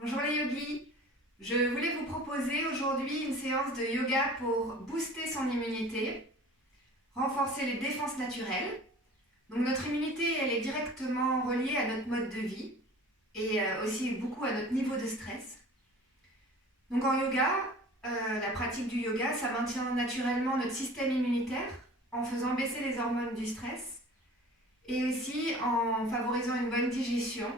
Bonjour les yogis, je voulais vous proposer aujourd'hui une séance de yoga pour booster son immunité, renforcer les défenses naturelles. Donc notre immunité, elle est directement reliée à notre mode de vie et aussi beaucoup à notre niveau de stress. Donc en yoga, la pratique du yoga, ça maintient naturellement notre système immunitaire en faisant baisser les hormones du stress et aussi en favorisant une bonne digestion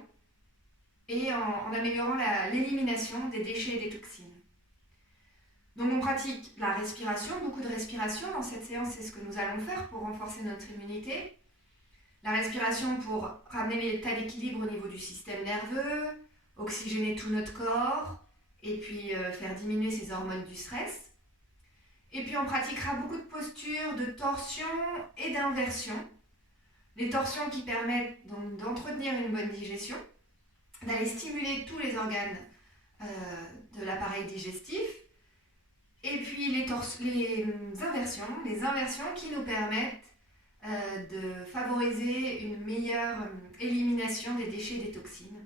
et en améliorant l'élimination des déchets et des toxines. Donc on pratique la respiration, beaucoup de respiration. Dans cette séance, c'est ce que nous allons faire pour renforcer notre immunité. La respiration pour ramener l'état d'équilibre au niveau du système nerveux, oxygéner tout notre corps et puis faire diminuer ces hormones du stress. Et puis on pratiquera beaucoup de postures de torsion et d'inversion. Les torsions qui permettent donc d'entretenir une bonne digestion, d'aller stimuler tous les organes de l'appareil digestif. Et puis les inversions qui nous permettent de favoriser une meilleure élimination des déchets et des toxines.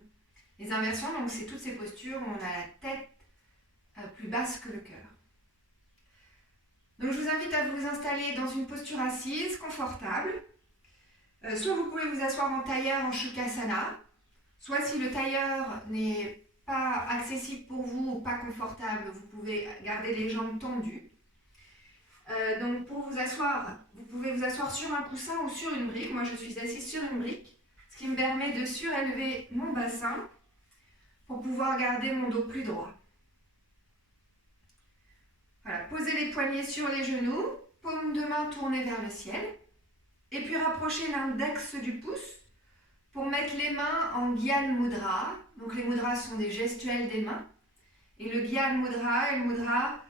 Les inversions, donc c'est toutes ces postures où on a la tête plus basse que le cœur. Donc je vous invite à vous installer dans une posture assise, confortable. Soit vous pouvez vous asseoir en tailleur en Shukrasana, soit si le tailleur n'est pas accessible pour vous ou pas confortable, vous pouvez garder les jambes tendues. Donc pour vous asseoir, vous pouvez vous asseoir sur un coussin ou sur une brique. Moi je suis assise sur une brique, ce qui me permet de surélever mon bassin pour pouvoir garder mon dos plus droit. Voilà, posez les poignets sur les genoux, paume de main tournée vers le ciel, et puis rapprochez l'index du pouce pour mettre les mains en Gyan Mudra. Donc les mudras sont des gestuels des mains. Et le Gyan Mudra est le mudra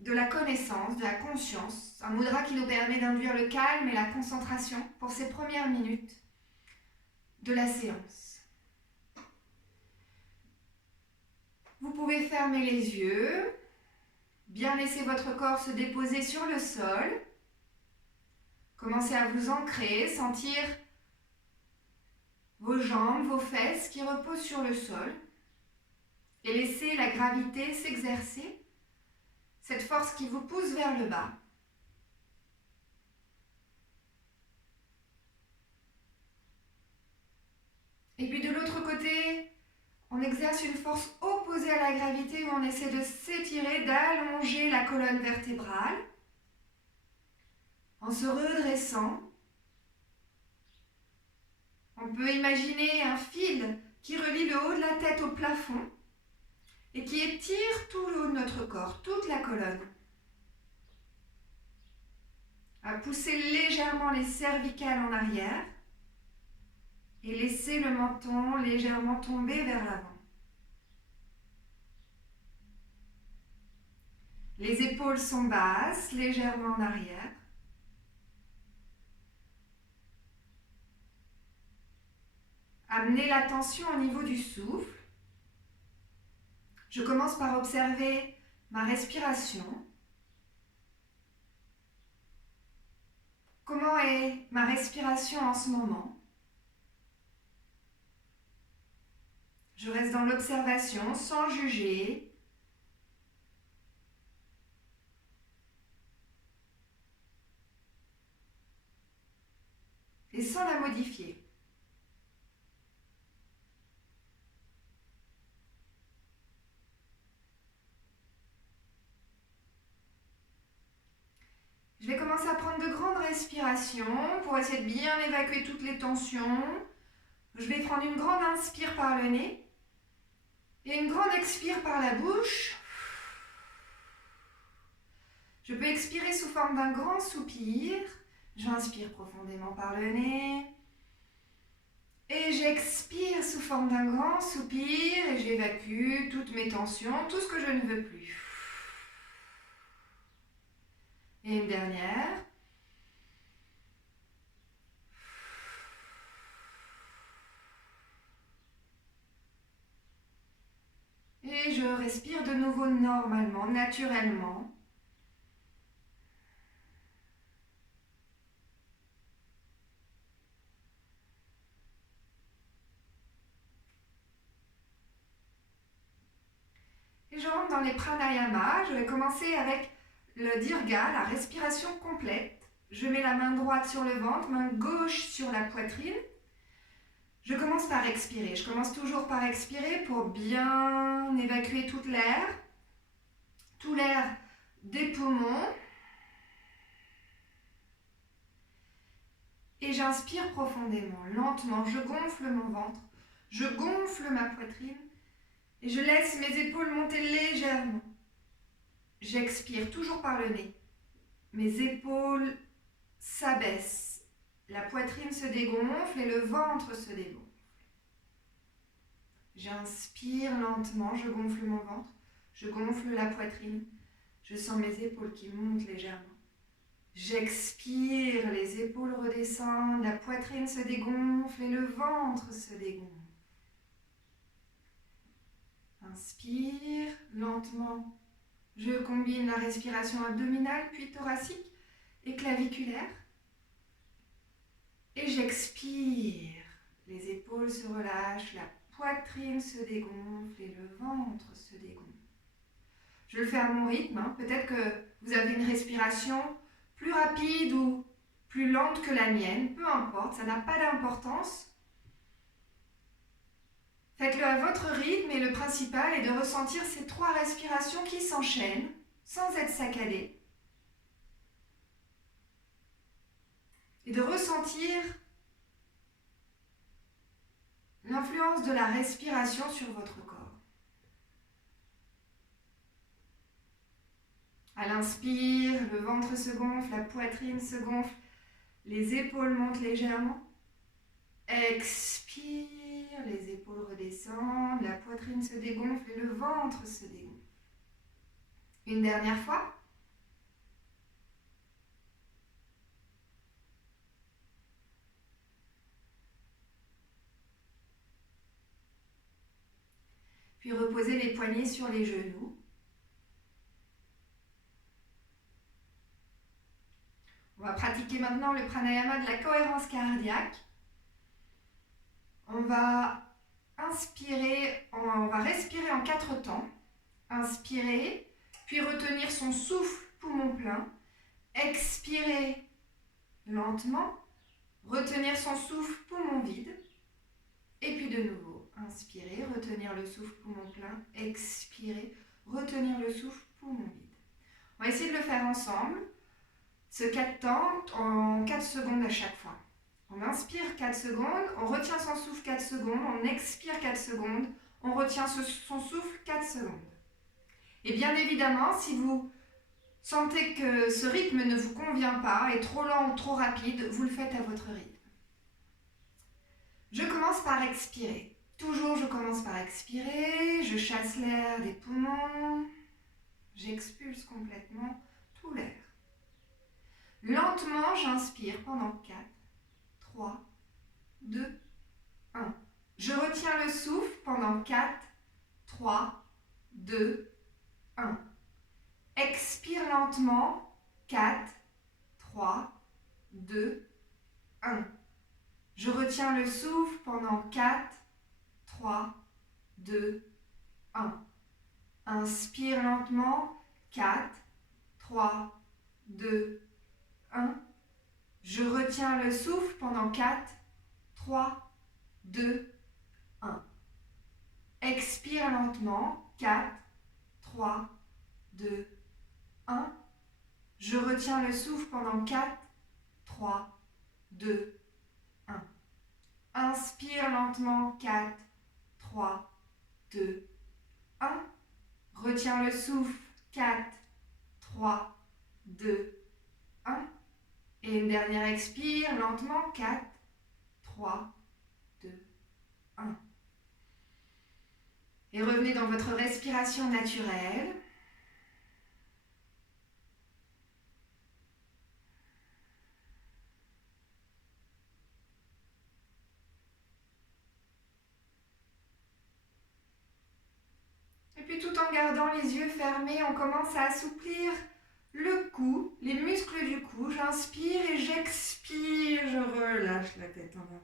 de la connaissance, de la conscience. Un mudra qui nous permet d'induire le calme et la concentration pour ces premières minutes de la séance. Vous pouvez fermer les yeux, bien laisser votre corps se déposer sur le sol. Commencez à vous ancrer, sentir vos jambes, vos fesses qui reposent sur le sol et laissez la gravité s'exercer, cette force qui vous pousse vers le bas. Et puis de l'autre côté, on exerce une force opposée à la gravité où on essaie de s'étirer, d'allonger la colonne vertébrale en se redressant. On peut imaginer un fil qui relie le haut de la tête au plafond et qui étire tout le haut de notre corps, toute la colonne. À pousser légèrement les cervicales en arrière et laisser le menton légèrement tomber vers l'avant. Les épaules sont basses, légèrement en arrière. Amenez l'attention au niveau du souffle. Je commence par observer ma respiration. Comment est ma respiration en ce moment? Je reste dans l'observation sans juger. Et sans la modifier. Je vais commencer à prendre de grandes respirations pour essayer de bien évacuer toutes les tensions. Je vais prendre une grande inspire par le nez et une grande expire par la bouche. Je peux expirer sous forme d'un grand soupir. J'inspire profondément par le nez. Et j'expire sous forme d'un grand soupir et j'évacue toutes mes tensions, tout ce que je ne veux plus. Et une dernière. Et je respire de nouveau normalement, naturellement. Et je rentre dans les pranayamas. Je vais commencer avec le dirga, la respiration complète. Je mets la main droite sur le ventre, main gauche sur la poitrine. Je commence par expirer. Je commence toujours par expirer pour bien évacuer tout l'air des poumons. Et j'inspire profondément, lentement. Je gonfle mon ventre, je gonfle ma poitrine et je laisse mes épaules monter légèrement. J'expire toujours par le nez. Mes épaules s'abaissent, la poitrine se dégonfle et le ventre se dégonfle. J'inspire lentement, je gonfle mon ventre, je gonfle la poitrine, je sens mes épaules qui montent légèrement. J'expire, les épaules redescendent, la poitrine se dégonfle et le ventre se dégonfle. Inspire lentement. Je combine la respiration abdominale puis thoracique et claviculaire. Et j'expire. Les épaules se relâchent, la poitrine se dégonfle et le ventre se dégonfle. Je le fais à mon rythme. Peut-être que vous avez une respiration plus rapide ou plus lente que la mienne. Peu importe, ça n'a pas d'importance. Faites-le à votre rythme et le principal est de ressentir ces 3 respirations qui s'enchaînent sans être saccadées. Et de ressentir l'influence de la respiration sur votre corps. À l'inspire, le ventre se gonfle, la poitrine se gonfle, les épaules montent légèrement. Expire, les épaules redescendent, la poitrine se dégonfle et le ventre se dégonfle. Une dernière fois. Puis reposez les poignets sur les genoux. On va pratiquer maintenant le pranayama de la cohérence cardiaque. On va respirer en 4 temps. Inspirer, puis retenir son souffle poumon plein. Expirer lentement, retenir son souffle poumon vide. Et puis de nouveau, inspirer, retenir le souffle poumon plein. Expirer, retenir le souffle poumon vide. On va essayer de le faire ensemble. Ce 4 temps en 4 secondes à chaque fois. On inspire 4 secondes, on retient son souffle 4 secondes, on expire 4 secondes, on retient son souffle 4 secondes. Et bien évidemment, si vous sentez que ce rythme ne vous convient pas, est trop lent ou trop rapide, vous le faites à votre rythme. Je commence par expirer. Toujours je commence par expirer, je chasse l'air des poumons, j'expulse complètement tout l'air. Lentement, j'inspire pendant 4, 3, 2, 1. Je retiens le souffle pendant 4, 3, 2, 1. Expire lentement, 4, 3, 2, 1. Je retiens le souffle pendant 4, 3, 2, 1. Inspire lentement, 4, 3, 2, 1. Je retiens le souffle pendant 4, 3, 2, 1. Expire lentement, 4, 3, 2, 1. Je retiens le souffle pendant 4, 3, 2, 1. Inspire lentement, 4, 3, 2, 1. Retiens le souffle, 4, 3, 2, 1. Et une dernière expire, lentement, 4, 3, 2, 1. Et revenez dans votre respiration naturelle. Et puis tout en gardant les yeux fermés, on commence à assouplir le cou, les muscles du cou. J'inspire et j'expire, je relâche la tête en avant.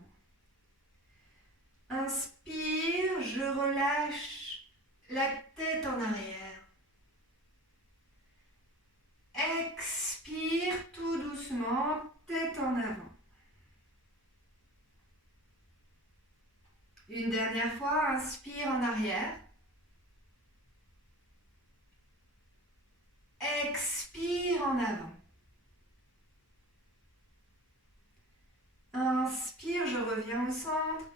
Inspire, je relâche la tête en arrière. Une dernière fois, inspire en arrière. Expire en avant. Inspire, je reviens au centre.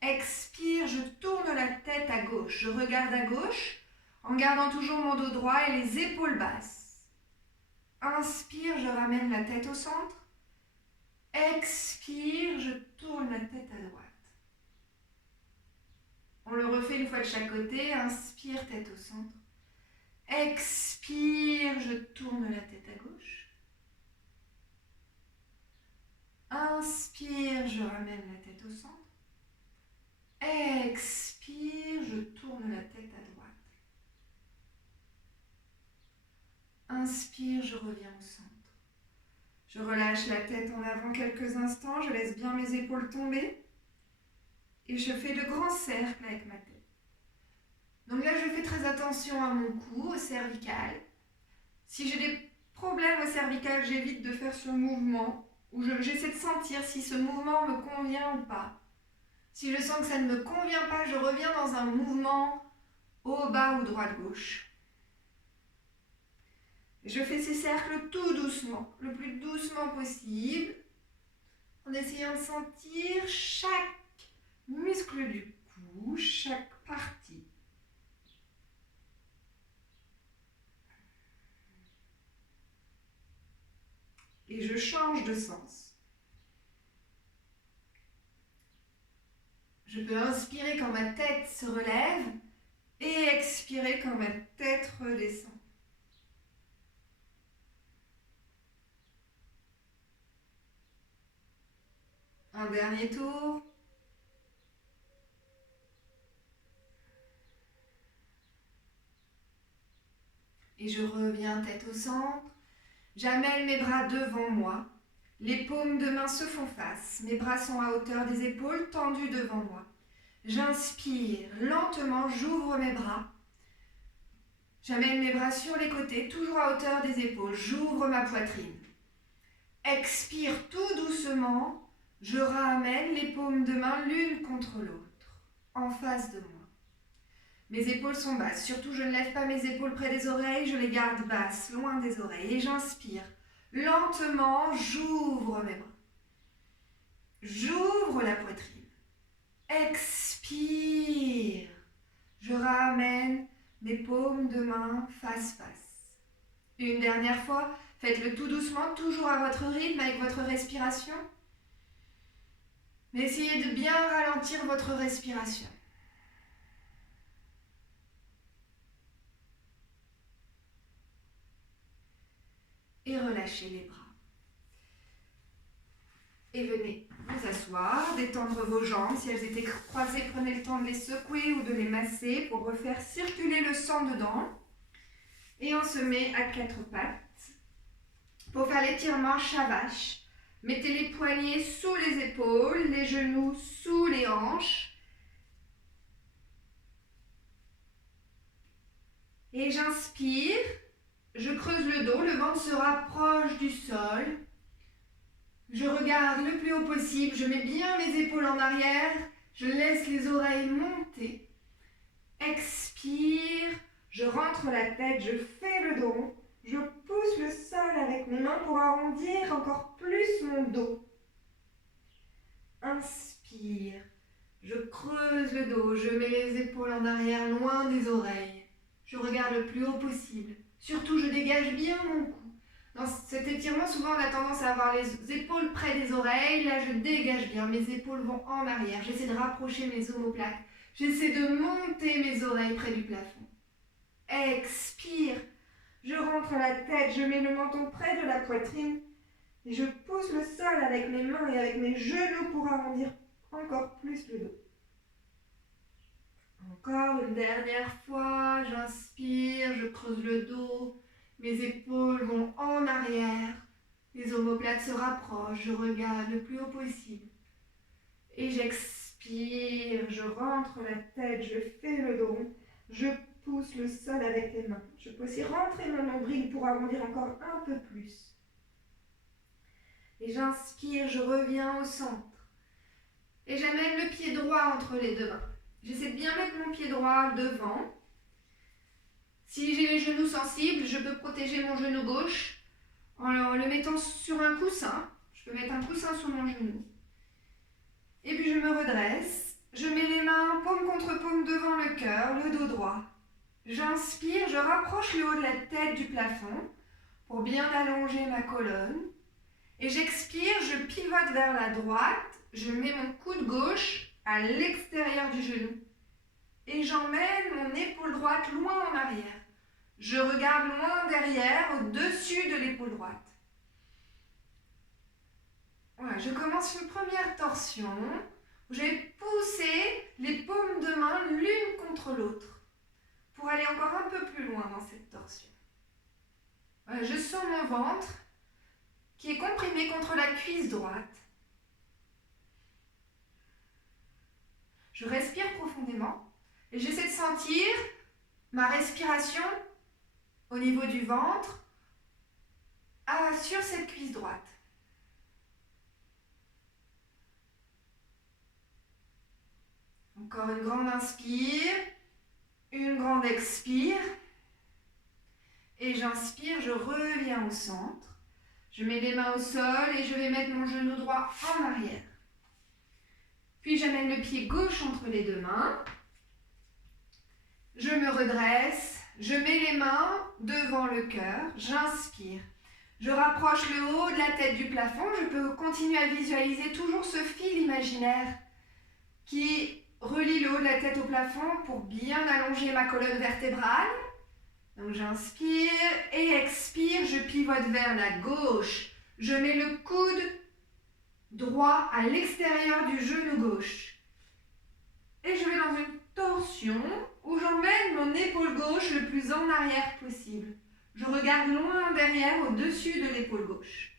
Expire, je tourne la tête à gauche. Je regarde à gauche en gardant toujours mon dos droit et les épaules basses. Inspire, je ramène la tête au centre. Expire, je tourne la tête à droite. On le refait une fois de chaque côté. Inspire, tête au centre. Expire, je tourne la tête à gauche. Inspire, je ramène la tête au centre. Expire, je tourne la tête à droite. Inspire, je reviens au centre. Je relâche la tête en avant quelques instants, je laisse bien mes épaules tomber et je fais de grands cercles avec ma tête. Donc là, je fais très attention à mon cou, au cervical. Si j'ai des problèmes au cervical, j'évite de faire ce mouvement où j'essaie de sentir si ce mouvement me convient ou pas. Si je sens que ça ne me convient pas, je reviens dans un mouvement haut, bas ou droite-gauche. Je fais ces cercles tout doucement, le plus doucement possible, en essayant de sentir chaque muscle du cou, chaque partie. Et je change de sens. Je peux inspirer quand ma tête se relève et expirer quand ma tête redescend. Un dernier tour. Et je reviens tête au centre. J'amène mes bras devant moi. Les paumes de main se font face. Mes bras sont à hauteur des épaules, tendus devant moi. J'inspire. Lentement, j'ouvre mes bras. J'amène mes bras sur les côtés, toujours à hauteur des épaules. J'ouvre ma poitrine. Expire tout doucement. Je ramène les paumes de main l'une contre l'autre, en face de moi. Mes épaules sont basses, surtout je ne lève pas mes épaules près des oreilles, je les garde basses, loin des oreilles. Et j'inspire. Lentement, j'ouvre mes bras. J'ouvre la poitrine. Expire. Je ramène mes paumes de main face-face. Une dernière fois, faites-le tout doucement, toujours à votre rythme, avec votre respiration. Mais essayez de bien ralentir votre respiration. Et relâchez les bras. Et venez vous asseoir, détendre vos jambes. Si elles étaient croisées, prenez le temps de les secouer ou de les masser pour refaire circuler le sang dedans. Et on se met à quatre pattes. Pour faire l'étirement chat vache, mettez les poignets sous les épaules, les genoux sous les hanches. Et j'inspire, je creuse le dos, le ventre se rapproche du sol. Je regarde le plus haut possible, je mets bien mes épaules en arrière, je laisse les oreilles monter. Expire, je rentre la tête, je fais le dos, je pousse le sol avec mes mains pour arrondir encore plus mon dos. Inspire, je creuse le dos, je mets les épaules en arrière loin des oreilles. Je regarde le plus haut possible, surtout je dégage bien mon cou. Dans cet étirement, souvent on a tendance à avoir les épaules près des oreilles. Là, je dégage bien, mes épaules vont en arrière. J'essaie de rapprocher mes omoplates. J'essaie de monter mes oreilles près du plafond. Expire. Je rentre la tête, je mets le menton près de la poitrine. Et je pousse le sol avec mes mains et avec mes genoux pour arrondir encore plus le dos. Encore une dernière fois, j'inspire, je creuse le dos. Mes épaules vont en arrière, les omoplates se rapprochent, je regarde le plus haut possible. Et j'expire, je rentre la tête, je fais le dos, je pousse le sol avec les mains. Je peux aussi rentrer mon nombril pour arrondir encore un peu plus. Et j'inspire, je reviens au centre. Et j'amène le pied droit entre les deux mains. J'essaie de bien mettre mon pied droit devant. Si j'ai les genoux sensibles, je peux protéger mon genou gauche en le mettant sur un coussin. Je peux mettre un coussin sur mon genou. Et puis je me redresse. Je mets les mains paume contre paume devant le cœur, le dos droit. J'inspire, je rapproche le haut de la tête du plafond pour bien allonger ma colonne. Et j'expire, je pivote vers la droite. Je mets mon coude gauche à l'extérieur du genou. Et j'emmène mon épaule droite loin en arrière. Je regarde loin derrière, au-dessus de l'épaule droite. Voilà, je commence une première torsion où je vais pousser les paumes de main l'une contre l'autre pour aller encore un peu plus loin dans cette torsion. Voilà, je sens mon ventre qui est comprimé contre la cuisse droite. Je respire profondément et j'essaie de sentir ma respiration au niveau du ventre sur cette cuisse droite. Encore une grande inspire, une grande expire. Et j'inspire, je reviens au centre. Je mets les mains au sol et je vais mettre mon genou droit en arrière. Puis j'amène le pied gauche entre les deux mains. Je me redresse, je mets les mains devant le cœur, j'inspire. Je rapproche le haut de la tête du plafond, je peux continuer à visualiser toujours ce fil imaginaire qui relie le haut de la tête au plafond pour bien allonger ma colonne vertébrale. Donc j'inspire et expire, je pivote vers la gauche. Je mets le coude droit à l'extérieur du genou gauche. Et je vais dans une torsion où j'emmène mon épaule gauche le plus en arrière possible. Je regarde loin derrière, au-dessus de l'épaule gauche.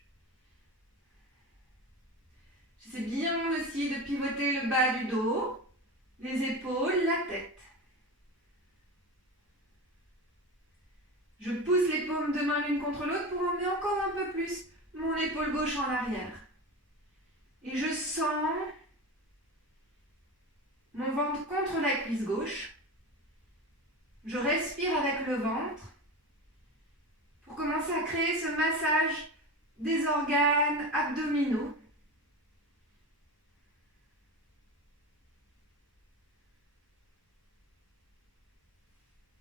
J'essaie bien aussi de pivoter le bas du dos, les épaules, la tête. Je pousse les paumes de main l'une contre l'autre pour emmener encore un peu plus mon épaule gauche en arrière. Et je sens mon ventre contre la cuisse gauche. Je respire avec le ventre pour commencer à créer ce massage des organes abdominaux.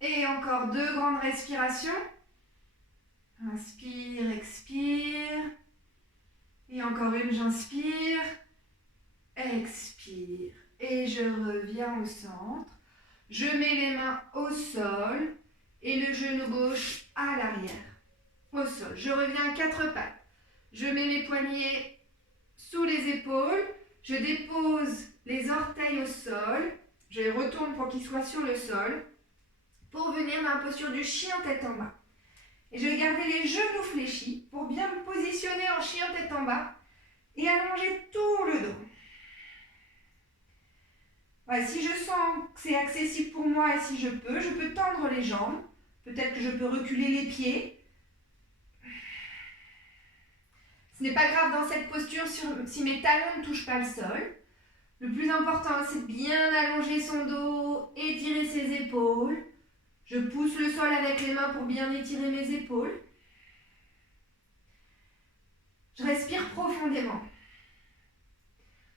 Et encore 2 grandes respirations. Inspire, expire. Et encore une, j'inspire, expire. Et je reviens au centre. Je mets les mains au sol et le genou gauche à l'arrière. Au sol. Je reviens à 4 pattes. Je mets mes poignets sous les épaules. Je dépose les orteils au sol. Je les retourne pour qu'ils soient sur le sol. Pour venir dans la posture du chien tête en bas. Et je vais garder les genoux fléchis pour bien me positionner en chien tête en bas et allonger tout le dos. Voilà, si je sens que c'est accessible pour moi et si je peux tendre les jambes. Peut-être que je peux reculer les pieds. Ce n'est pas grave dans cette posture si mes talons ne touchent pas le sol. Le plus important, c'est de bien allonger son dos, étirer ses épaules. Je pousse le sol avec les mains pour bien étirer mes épaules. Je respire profondément.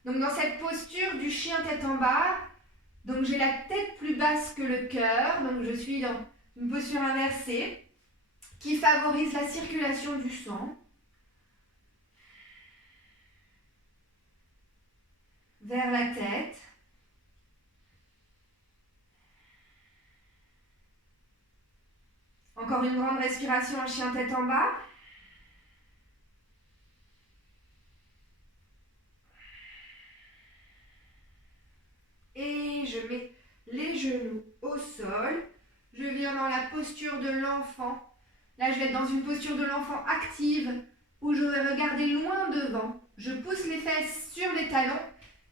Donc dans cette posture du chien tête en bas, donc j'ai la tête plus basse que le cœur, donc je suis dans une posture inversée qui favorise la circulation du sang vers la tête. Encore une grande respiration en chien tête en bas. Et je mets les genoux au sol. Je viens dans la posture de l'enfant. Là, je vais être dans une posture de l'enfant active où je vais regarder loin devant. Je pousse les fesses sur les talons,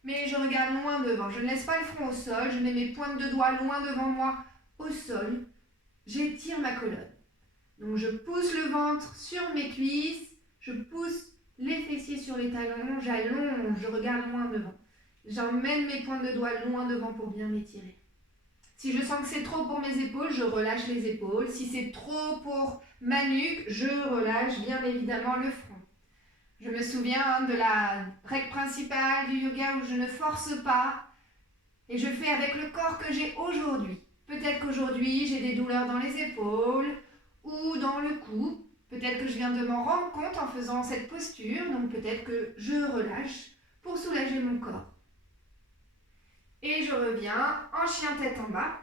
mais je regarde loin devant. Je ne laisse pas le front au sol. Je mets mes pointes de doigts loin devant moi au sol. J'étire ma colonne. Donc, je pousse le ventre sur mes cuisses. Je pousse les fessiers sur les talons. J'allonge. Je regarde loin devant. j'emmène mes pointes de doigts loin devant pour bien m'étirer. Si je sens que c'est trop pour mes épaules, je relâche les épaules. Si c'est trop pour ma nuque, je relâche bien évidemment le front. Je me souviens de la règle principale du yoga où je ne force pas et je fais avec le corps que j'ai aujourd'hui. Peut-être qu'aujourd'hui j'ai des douleurs dans les épaules ou dans le cou. Peut-être que je viens de m'en rendre compte en faisant cette posture, donc peut-être que je relâche pour soulager mon corps. Et je reviens en chien tête en bas.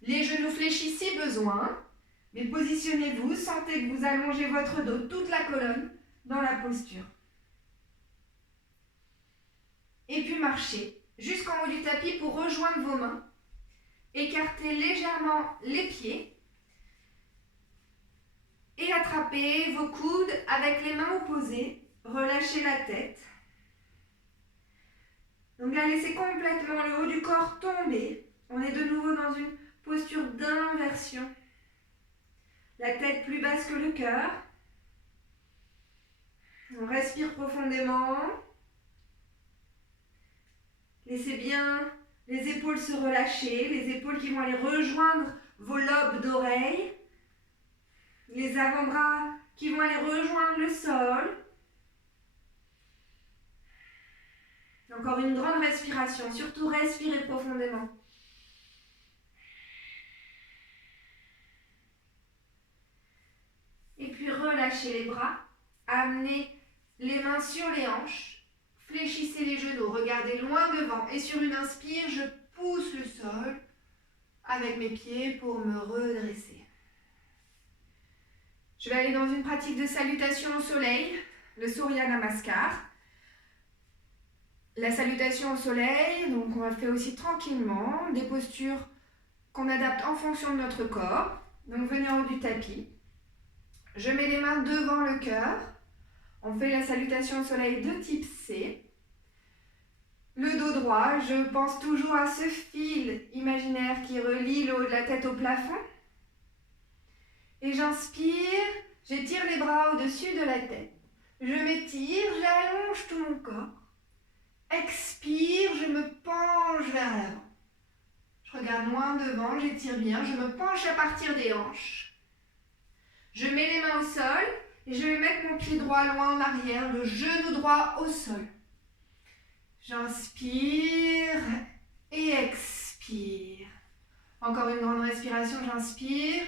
Les genoux fléchis si besoin, mais positionnez-vous, sentez que vous allongez votre dos, toute la colonne, dans la posture. Et puis marchez jusqu'en haut du tapis pour rejoindre vos mains. Écartez légèrement les pieds et attrapez vos coudes avec les mains opposées. Relâchez la tête. Donc là, laissez complètement le haut du corps tomber. On est de nouveau dans une posture d'inversion. La tête plus basse que le cœur. On respire profondément. Laissez bien les épaules se relâcher, les épaules qui vont aller rejoindre vos lobes d'oreilles. Les avant-bras qui vont aller rejoindre le sol. Encore une grande respiration, surtout respirez profondément. Et puis relâchez les bras, amenez les mains sur les hanches, fléchissez les genoux, regardez loin devant et sur une inspire, je pousse le sol avec mes pieds pour me redresser. Je vais aller dans une pratique de salutation au soleil, le Surya Namaskar. La salutation au soleil, donc on la fait aussi tranquillement, des postures qu'on adapte en fonction de notre corps. Donc venez en haut du tapis. Je mets les mains devant le cœur. On fait la salutation au soleil de type C. Le dos droit, je pense toujours à ce fil imaginaire qui relie le haut de la tête au plafond. Et j'inspire, j'étire les bras au-dessus de la tête. Je m'étire, j'allonge tout mon corps. Expire, je me penche vers l'avant. Je regarde loin devant, j'étire bien, je me penche à partir des hanches. Je mets les mains au sol et je vais mettre mon pied droit loin en arrière, le genou droit au sol. J'inspire et expire. Encore une grande respiration, j'inspire.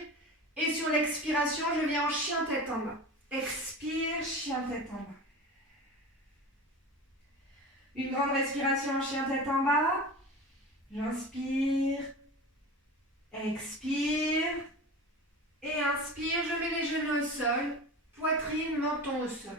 Et sur l'expiration, je viens en chien tête en bas. Expire, chien tête en bas. Une grande respiration en chien tête en bas. J'inspire. Expire. Et inspire, je mets les genoux au sol. Poitrine, menton au sol.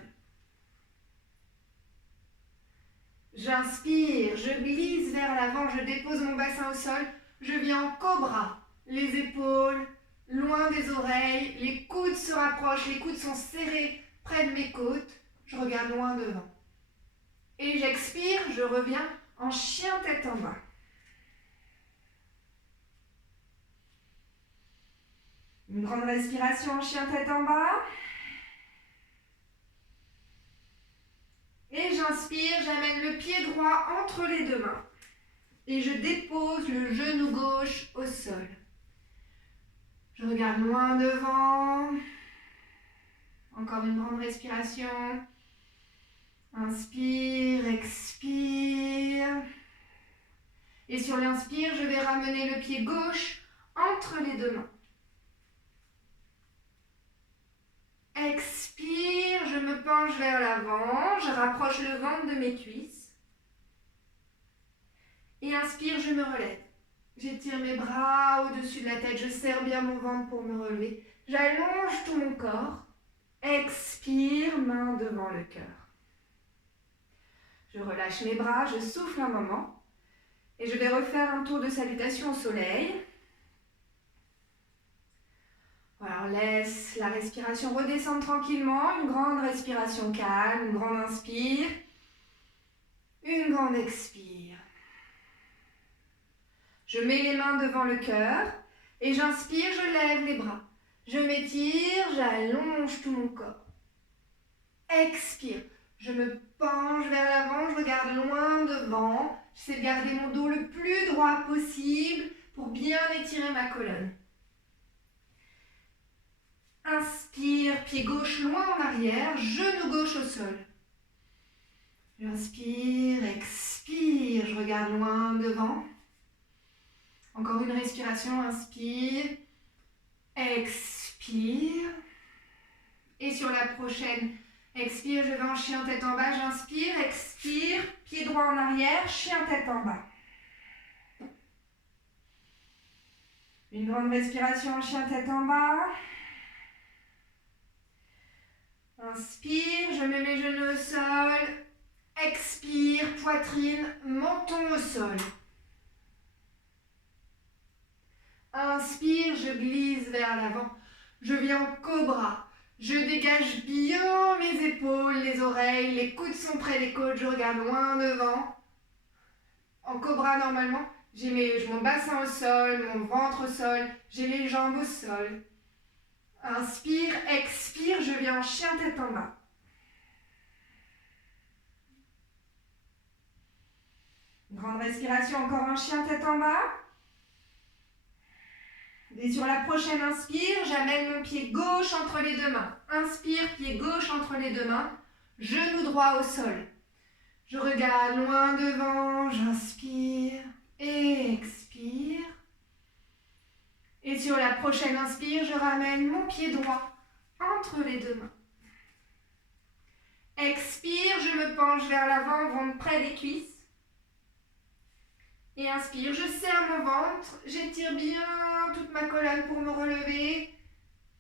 J'inspire, je glisse vers l'avant, je dépose mon bassin au sol. Je viens en cobra. Les épaules loin des oreilles, les coudes se rapprochent, les coudes sont serrés près de mes côtes. Je regarde loin devant. Et j'expire, je reviens en chien tête en bas. Une grande respiration en chien tête en bas. Et j'inspire, j'amène le pied droit entre les deux mains. Et je dépose le genou gauche au sol. Je regarde loin devant. Encore une grande respiration. Inspire, expire. Et sur l'inspire, je vais ramener le pied gauche entre les deux mains. Expire, je me penche vers l'avant, je rapproche le ventre de mes cuisses. Et inspire, je me relève. J'étire mes bras au-dessus de la tête, je serre bien mon ventre pour me relever. J'allonge tout mon corps. Expire, main devant le cœur. Je relâche mes bras, je souffle un moment. Et je vais refaire un tour de salutation au soleil. Alors laisse la respiration redescendre tranquillement. Une grande respiration calme, une grande inspire. Une grande expire. Je mets les mains devant le cœur et j'inspire, je lève les bras. Je m'étire, j'allonge tout mon corps. Expire, je me penche vers l'avant, je regarde loin devant. J'essaie de garder mon dos le plus droit possible pour bien étirer ma colonne. Inspire, pied gauche loin en arrière, genou gauche au sol. J'inspire, expire, je regarde loin devant. Encore une respiration, inspire, expire. Et sur la prochaine, expire, je vais en chien tête en bas, j'inspire, expire, pied droit en arrière, chien tête en bas. Une grande respiration en chien tête en bas. Inspire, je mets mes genoux au sol. Expire, poitrine, menton au sol. Inspire, je glisse vers l'avant. Je viens en cobra. Je dégage bien mes épaules, les oreilles, les coudes sont près des côtes, je regarde loin devant. En cobra, normalement, j'ai mon bassin au sol, mon ventre au sol, j'ai les jambes au sol. Inspire, expire, je viens en chien tête en bas. Grande respiration, encore un chien tête en bas. Et sur la prochaine inspire, j'amène mon pied gauche entre les deux mains. Inspire, pied gauche entre les deux mains, genou droit au sol. Je regarde loin devant, j'inspire et expire. Et sur la prochaine inspire, je ramène mon pied droit entre les deux mains. Expire, je me penche vers l'avant, ventre près des cuisses. Et inspire, je serre mon ventre, j'étire bien toute ma colonne pour me relever.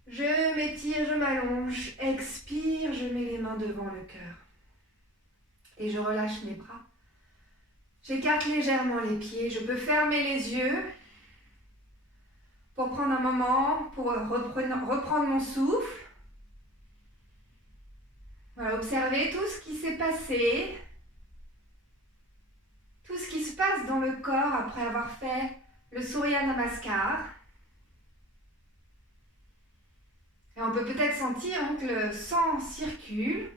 Je m'étire, je m'allonge. Expire, je mets les mains devant le cœur. Et je relâche mes bras. J'écarte légèrement les pieds, je peux fermer les yeux pour prendre un moment, pour reprendre mon souffle. Voilà, observer tout ce qui s'est passé. Tout ce qui se passe dans le corps après avoir fait le Surya Namaskar. Et on peut peut-être sentir que le sang circule.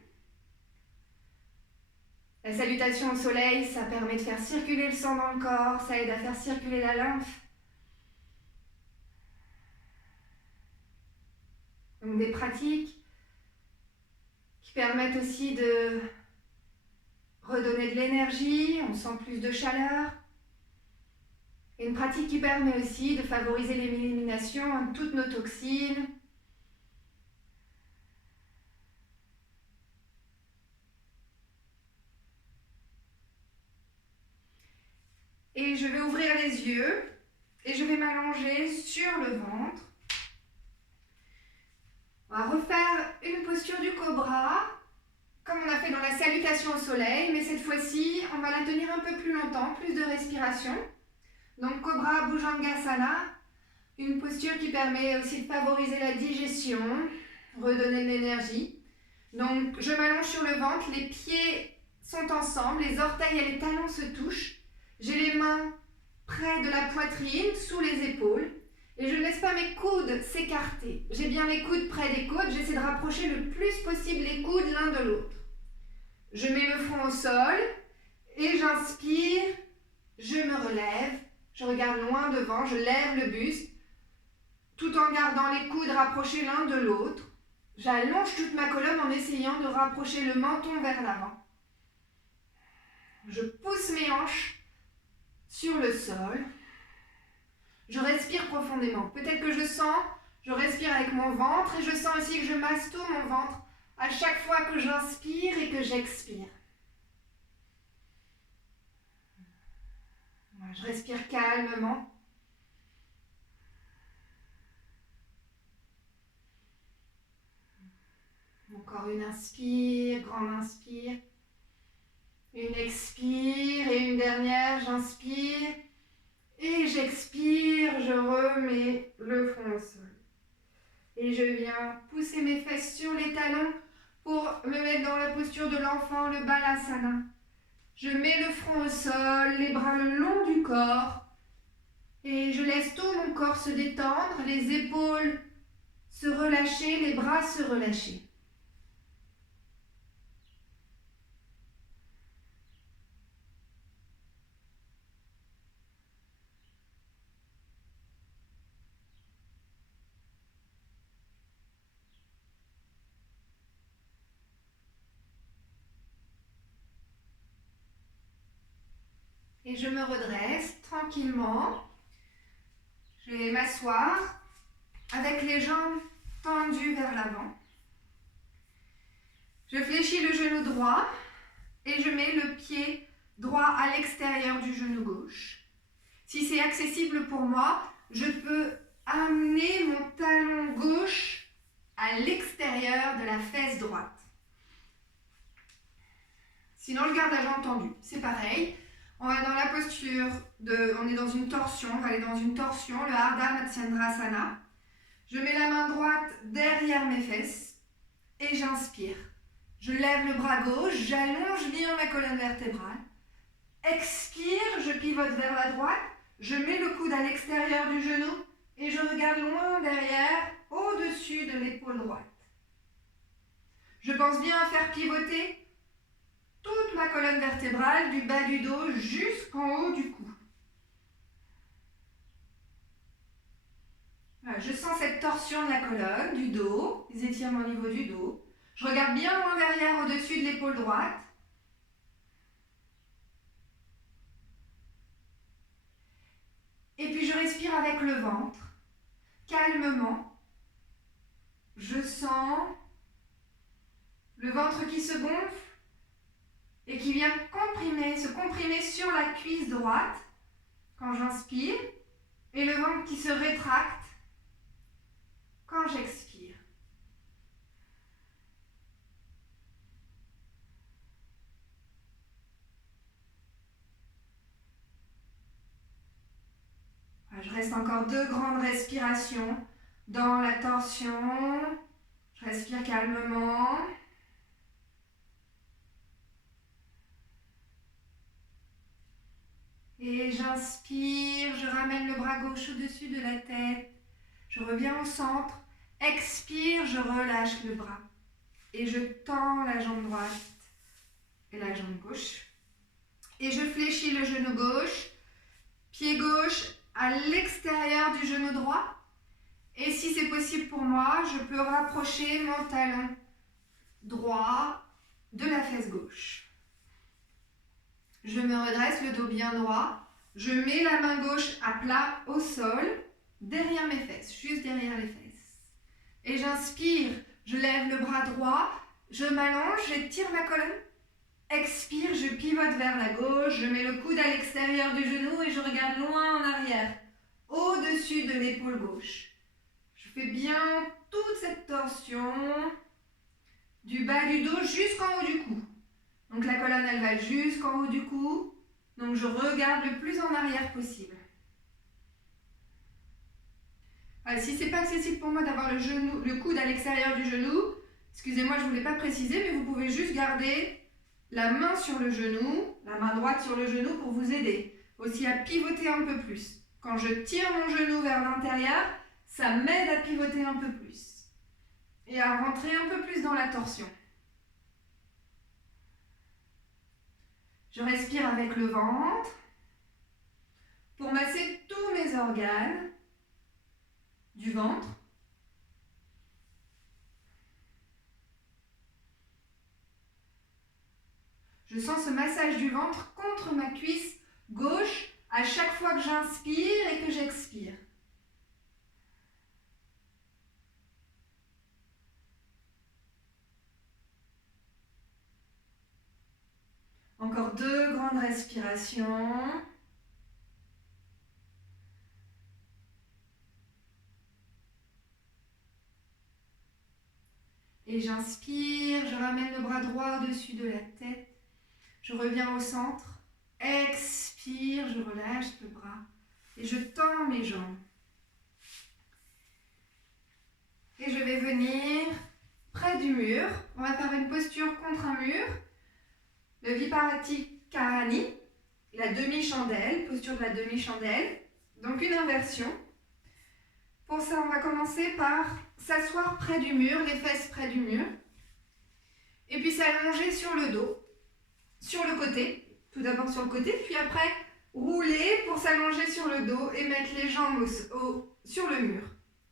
La salutation au soleil, ça permet de faire circuler le sang dans le corps, ça aide à faire circuler la lymphe. Donc des pratiques qui permettent aussi de redonner de l'énergie, on sent plus de chaleur. Et une pratique qui permet aussi de favoriser l'élimination de toutes nos toxines. Et je vais ouvrir les yeux et je vais m'allonger sur le ventre. On va refaire une posture du cobra, comme on a fait dans la salutation au soleil, mais cette fois-ci, on va la tenir un peu plus longtemps, plus de respiration. Donc Cobra Bhujangasana, une posture qui permet aussi de favoriser la digestion, redonner de l'énergie. Donc je m'allonge sur le ventre, les pieds sont ensemble, les orteils et les talons se touchent. J'ai les mains près de la poitrine, sous les épaules. Et je ne laisse pas mes coudes s'écarter. J'ai bien les coudes près des côtes, j'essaie de rapprocher le plus possible les coudes l'un de l'autre. Je mets le front au sol et j'inspire, je me relève, je regarde loin devant, je lève le buste, tout en gardant les coudes rapprochés l'un de l'autre. J'allonge toute ma colonne en essayant de rapprocher le menton vers l'avant. Je pousse mes hanches sur le sol. Je respire profondément. Peut-être que je respire avec mon ventre et je sens aussi que je masse tout mon ventre à chaque fois que j'inspire et que j'expire. Voilà, je respire calmement. Encore une inspire, grande inspire. Une expire et une dernière, j'inspire. Et j'expire, je remets le front au sol. Et je viens pousser mes fesses sur les talons pour me mettre dans la posture de l'enfant, le Balasana. Je mets le front au sol, les bras le long du corps. Et je laisse tout mon corps se détendre, les épaules se relâcher, les bras se relâcher. je me redresse tranquillement. Je vais m'asseoir avec les jambes tendues vers l'avant. Je fléchis le genou droit et je mets le pied droit à l'extérieur du genou gauche. Si c'est accessible pour moi, je peux amener mon talon gauche à l'extérieur de la fesse droite. Sinon, je garde la jambe tendue. C'est pareil. On va dans la posture on est dans une torsion. On va aller dans une torsion, le Ardha Matsyendrasana. Je mets la main droite derrière mes fesses et j'inspire. Je lève le bras gauche, j'allonge bien ma colonne vertébrale. Expire, je pivote vers la droite. Je mets le coude à l'extérieur du genou et je regarde loin derrière, au-dessus de l'épaule droite. Je pense bien à faire pivoter toute ma colonne vertébrale du bas du dos jusqu'en haut du cou. Voilà, je sens cette torsion de la colonne, du dos, les étirements au niveau du dos. Je regarde bien loin derrière, au-dessus de l'épaule droite. Et puis je respire avec le ventre, calmement. Je sens le ventre qui se gonfle et qui vient se comprimer sur la cuisse droite quand j'inspire, et le ventre qui se rétracte quand j'expire. Je reste encore 2 grandes respirations dans la torsion. Je respire calmement. Et j'inspire, je ramène le bras gauche au-dessus de la tête. Je reviens au centre. Expire, je relâche le bras. Et je tends la jambe droite et la jambe gauche. Et je fléchis le genou gauche. Pied gauche à l'extérieur du genou droit. Et si c'est possible pour moi, je peux rapprocher mon talon droit de la fesse gauche. Je me redresse, le dos bien droit. Je mets la main gauche à plat au sol, derrière mes fesses, juste derrière les fesses. Et j'inspire, je lève le bras droit, je m'allonge, j'étire ma colonne. Expire, je pivote vers la gauche, je mets le coude à l'extérieur du genou et je regarde loin en arrière, au-dessus de l'épaule gauche. Je fais bien toute cette torsion du bas du dos jusqu'en haut du cou. Donc la colonne, elle va jusqu'en haut du cou. Donc je regarde le plus en arrière possible. Voilà, si ce n'est pas accessible pour moi d'avoir le coude à l'extérieur du genou, excusez-moi, je ne voulais pas préciser, mais vous pouvez juste garder la main sur le genou, la main droite sur le genou pour vous aider. Aussi à pivoter un peu plus. Quand je tire mon genou vers l'intérieur, ça m'aide à pivoter un peu plus. Et à rentrer un peu plus dans la torsion. Je respire avec le ventre pour masser tous mes organes du ventre. Je sens ce massage du ventre contre ma cuisse gauche à chaque fois que j'inspire et que j'expire. Encore 2 grandes respirations. Et j'inspire, je ramène le bras droit au-dessus de la tête. Je reviens au centre. Expire, je relâche le bras. Et je tends mes jambes. Et je vais venir près du mur. On va faire une posture contre un mur. Le Viparati Karani, la demi-chandelle, posture de la demi-chandelle. Donc une inversion. Pour ça, on va commencer par s'asseoir près du mur, les fesses près du mur. Et puis s'allonger sur le dos, sur le côté. Tout d'abord sur le côté, puis après rouler pour s'allonger sur le dos et mettre les jambes sur le mur.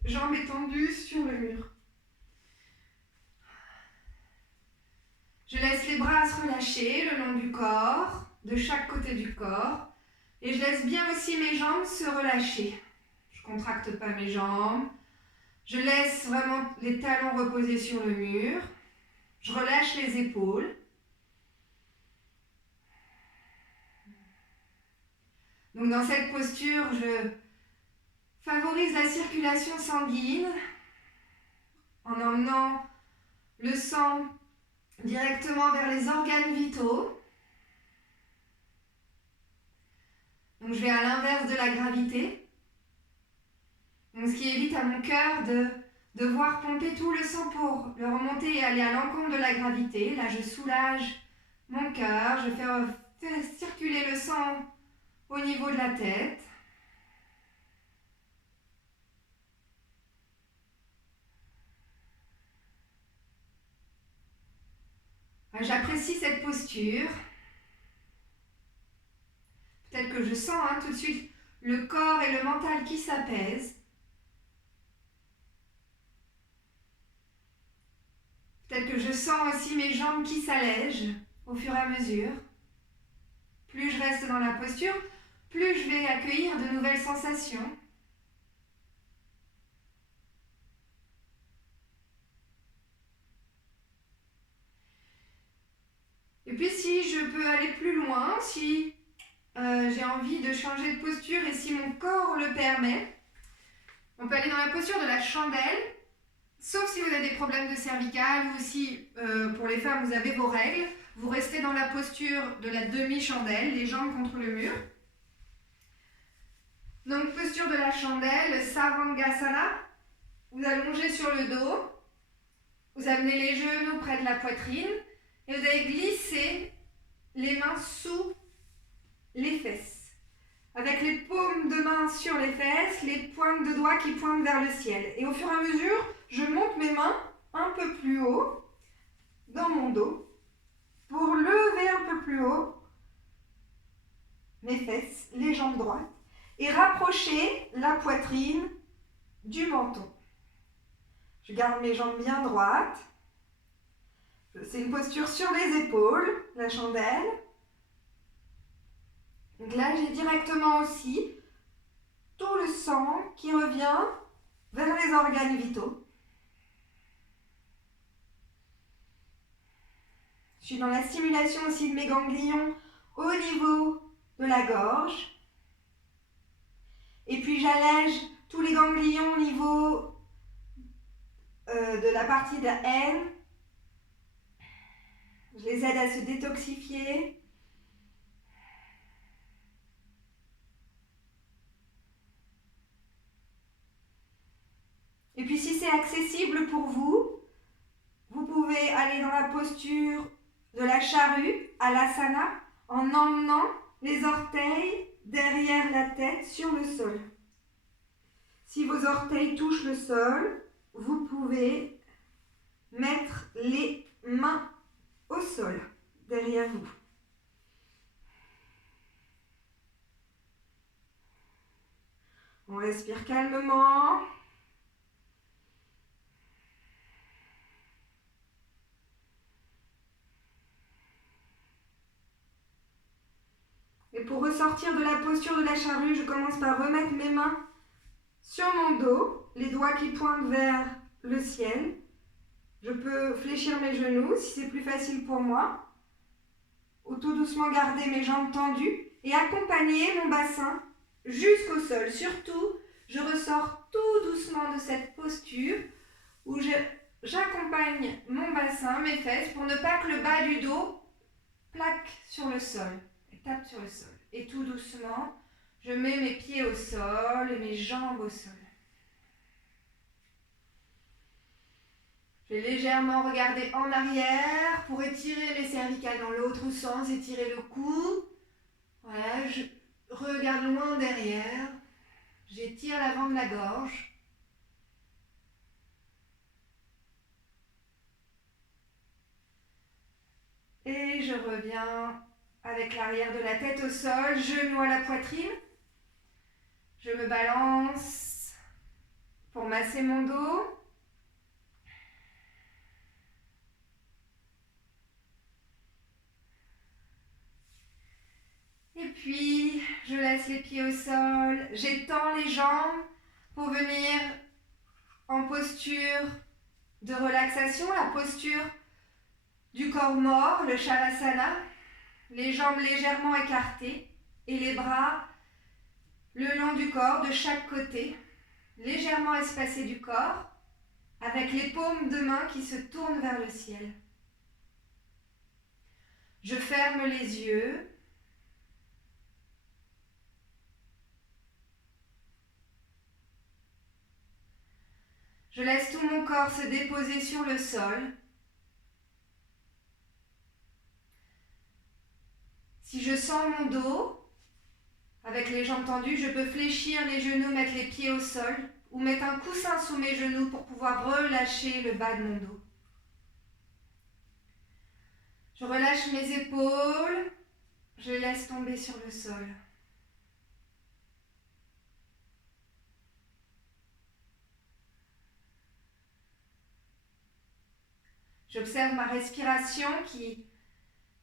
Jambes étendues sur le mur. Je laisse les bras se relâcher le long du corps, de chaque côté du corps. Et je laisse bien aussi mes jambes se relâcher. Je ne contracte pas mes jambes. Je laisse vraiment les talons reposer sur le mur. Je relâche les épaules. Donc dans cette posture, je favorise la circulation sanguine en emmenant le sang directement vers les organes vitaux. Donc je vais à l'inverse de la gravité. Donc ce qui évite à mon cœur de devoir pomper tout le sang pour le remonter et aller à l'encontre de la gravité. Là je soulage mon cœur, je fais circuler le sang au niveau de la tête. J'apprécie cette posture. Peut-être que je sens tout de suite le corps et le mental qui s'apaisent. Peut-être que je sens aussi mes jambes qui s'allègent au fur et à mesure. Plus je reste dans la posture, plus je vais accueillir de nouvelles sensations. Et puis si je peux aller plus loin, si j'ai envie de changer de posture et si mon corps le permet, on peut aller dans la posture de la chandelle, sauf si vous avez des problèmes de cervicales ou si pour les femmes vous avez vos règles, vous restez dans la posture de la demi-chandelle, les jambes contre le mur. Donc posture de la chandelle, Sarvangasana, vous allongez sur le dos, vous amenez les genoux près de la poitrine et vous allez glisser les mains sous les fesses. Avec les paumes de main sur les fesses, les pointes de doigts qui pointent vers le ciel. Et au fur et à mesure, je monte mes mains un peu plus haut dans mon dos pour lever un peu plus haut mes fesses, les jambes droites et rapprocher la poitrine du menton. Je garde mes jambes bien droites. C'est une posture sur les épaules, la chandelle. Donc là, j'ai directement aussi tout le sang qui revient vers les organes vitaux. Je suis dans la stimulation aussi de mes ganglions au niveau de la gorge. Et puis j'allège tous les ganglions au niveau de la partie de la haine. Je les aide à se détoxifier. Et puis si c'est accessible pour vous, vous pouvez aller dans la posture de la charrue à l'asana en emmenant les orteils derrière la tête sur le sol. Si vos orteils touchent le sol, vous pouvez mettre les mains au sol derrière vous. On respire calmement. Et pour ressortir de la posture de la charrue, je commence par remettre mes mains sur mon dos, les doigts qui pointent vers le ciel. Je peux fléchir mes genoux si c'est plus facile pour moi. Ou tout doucement garder mes jambes tendues et accompagner mon bassin jusqu'au sol. Surtout, je ressors tout doucement de cette posture où j'accompagne mon bassin, mes fesses, pour ne pas que le bas du dos plaque sur le sol et tape sur le sol. Et tout doucement, je mets mes pieds au sol et mes jambes au sol. Je vais légèrement regarder en arrière pour étirer les cervicales dans l'autre sens, étirer le cou. Voilà, je regarde loin derrière. J'étire l'avant de la gorge. Et je reviens avec l'arrière de la tête au sol, genoux à la poitrine. Je me balance pour masser mon dos. Et puis, je laisse les pieds au sol, j'étends les jambes pour venir en posture de relaxation, la posture du corps mort, le Shavasana, les jambes légèrement écartées et les bras le long du corps de chaque côté, légèrement espacés du corps, avec les paumes de main qui se tournent vers le ciel. Je ferme les yeux. Je laisse tout mon corps se déposer sur le sol. Si je sens mon dos, avec les jambes tendues, je peux fléchir les genoux, mettre les pieds au sol ou mettre un coussin sous mes genoux pour pouvoir relâcher le bas de mon dos. Je relâche mes épaules, je les laisse tomber sur le sol. J'observe ma respiration qui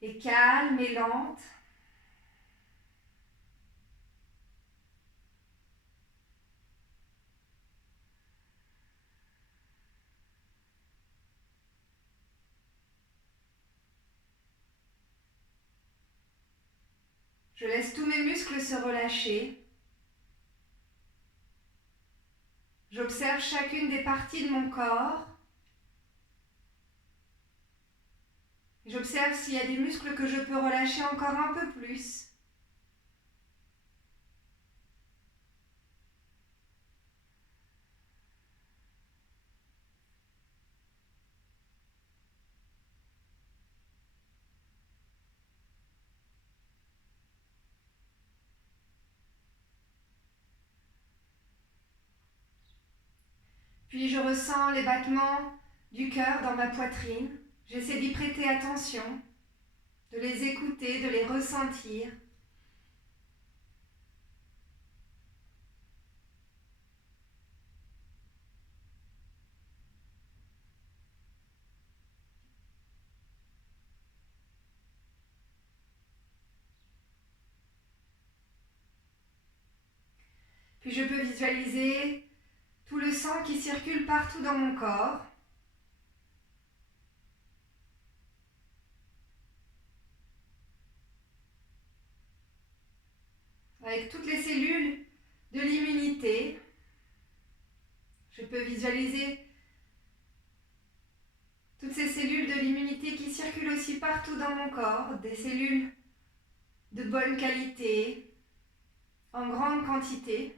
est calme et lente. Je laisse tous mes muscles se relâcher. J'observe chacune des parties de mon corps. J'observe s'il y a des muscles que je peux relâcher encore un peu plus. Puis je ressens les battements du cœur dans ma poitrine. J'essaie d'y prêter attention, de les écouter, de les ressentir. Puis je peux visualiser tout le sang qui circule partout dans mon corps. Avec toutes les cellules de l'immunité. Je peux visualiser toutes ces cellules de l'immunité qui circulent aussi partout dans mon corps, des cellules de bonne qualité, en grande quantité.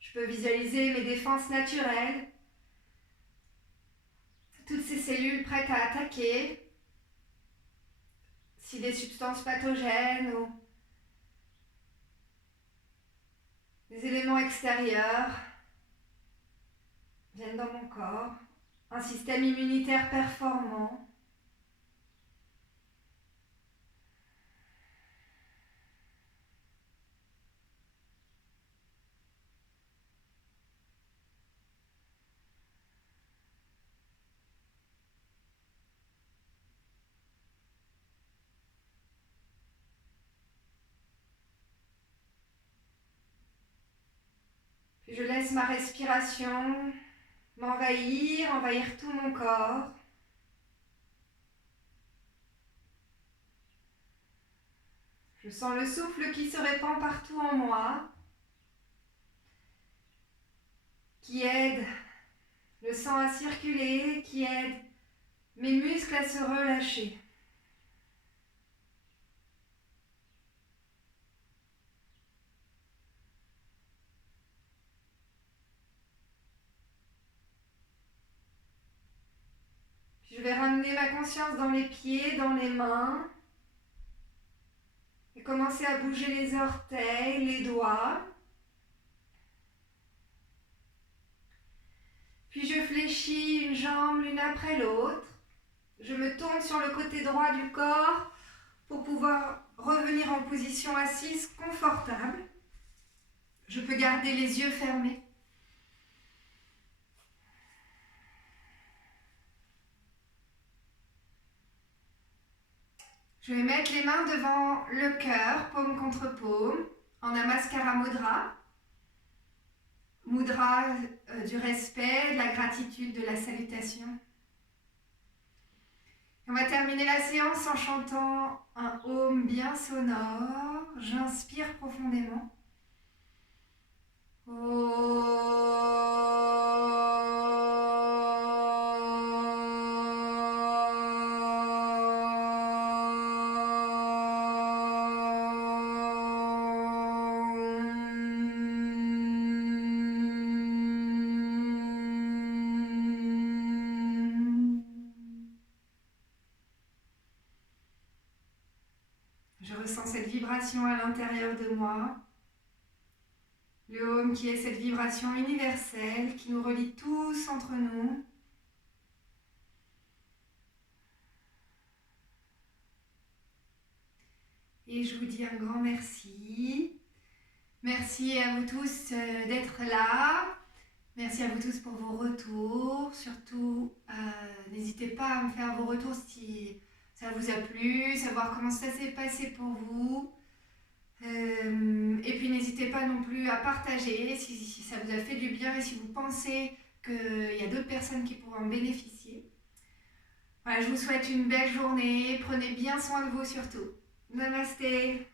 Je peux visualiser mes défenses naturelles, toutes ces cellules prêtes à attaquer si des substances pathogènes ou des éléments extérieurs viennent dans mon corps. Un système immunitaire performant. Puis je laisse ma respiration envahir tout mon corps. Je sens le souffle qui se répand partout en moi, qui aide le sang à circuler, qui aide mes muscles à se relâcher. Je vais ramener ma conscience dans les pieds, dans les mains et commencer à bouger les orteils, les doigts. Puis je fléchis une jambe l'une après l'autre. Je me tourne sur le côté droit du corps pour pouvoir revenir en position assise confortable. Je peux garder les yeux fermés. Je vais mettre les mains devant le cœur, paume contre paume, en Namaskara Mudra. Mudra du respect, de la gratitude, de la salutation. On va terminer la séance en chantant un Om bien sonore. J'inspire profondément. Je ressens cette vibration à l'intérieur de moi. Le Om qui est cette vibration universelle qui nous relie tous entre nous. Et je vous dis un grand merci. Merci à vous tous d'être là. Merci à vous tous pour vos retours. Surtout, n'hésitez pas à me faire vos retours si ça vous a plu, savoir comment ça s'est passé pour vous. Et puis n'hésitez pas non plus à partager si ça vous a fait du bien et si vous pensez qu'il y a d'autres personnes qui pourraient en bénéficier. Voilà, je vous souhaite une belle journée. Prenez bien soin de vous surtout. Namasté.